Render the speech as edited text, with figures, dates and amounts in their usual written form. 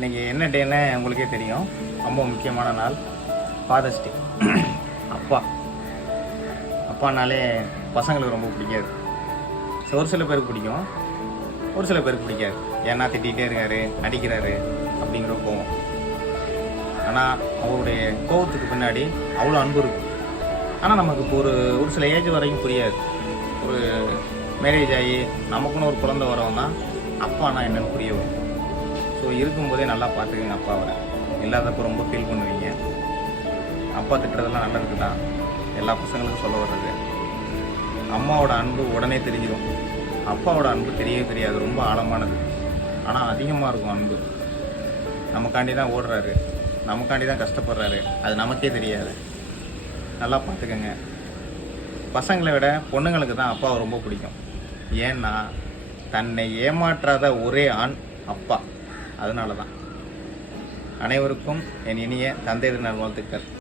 இன்றைக்கி என்ன டேன்னு உங்களுக்கே தெரியும். ரொம்ப முக்கியமான நாள், ஃபாதர்ஸ் டே. அப்பானாலே பசங்களுக்கு ரொம்ப பிடிக்காது. ஒரு சில பேருக்கு பிடிக்கும், ஒரு சில பேருக்கு பிடிக்காது. ஏன்னா திட்டிகிட்டே இருக்காரு, அடிக்கிறாரு அப்படிங்கிற கோவம். ஆனால் அவருடைய கோவத்துக்கு பின்னாடி அவ்வளோ அன்பு இருக்கும். ஆனால் நமக்கு இப்போ ஒரு சில ஏஜ் வரைக்கும் புரியாது. ஒரு மேரேஜ் ஆகி நமக்குன்னு ஒரு குழந்தை வரவும் தான் அப்பானா என்னன்னு புரிய வரும். ஸோ இருக்கும்போதே நல்லா பார்த்துக்குங்க அப்பாவை. இல்லாதப்போ ரொம்ப ஃபீல் பண்ணுவீங்க. அப்பா திட்டுறதெல்லாம் நல்லதுக்கு தான், எல்லா பசங்களுக்கும் சொல்ல வர்றது. அம்மாவோட அன்பு உடனே தெரிஞ்சிடும், அப்பாவோட அன்பு தெரியவே தெரியாது. ரொம்ப ஆழமானது, ஆனால் அதிகமாக இருக்கும் அன்பு. நமக்காண்டி தான் ஓடுறாரு, நமக்காண்டி தான் கஷ்டப்படுறாரு, அது நமக்கே தெரியாது. நல்லா பார்த்துக்கங்க. பசங்களை விட பொண்ணுங்களுக்கு தான் அப்பாவை ரொம்ப பிடிக்கும். ஏன்னா தன்னை ஏமாற்றாத ஒரே ஆண் அப்பா. அதனால தான். அனைவருக்கும் என் இனிய தந்தை தின நல்வாழ்த்துக்கள்.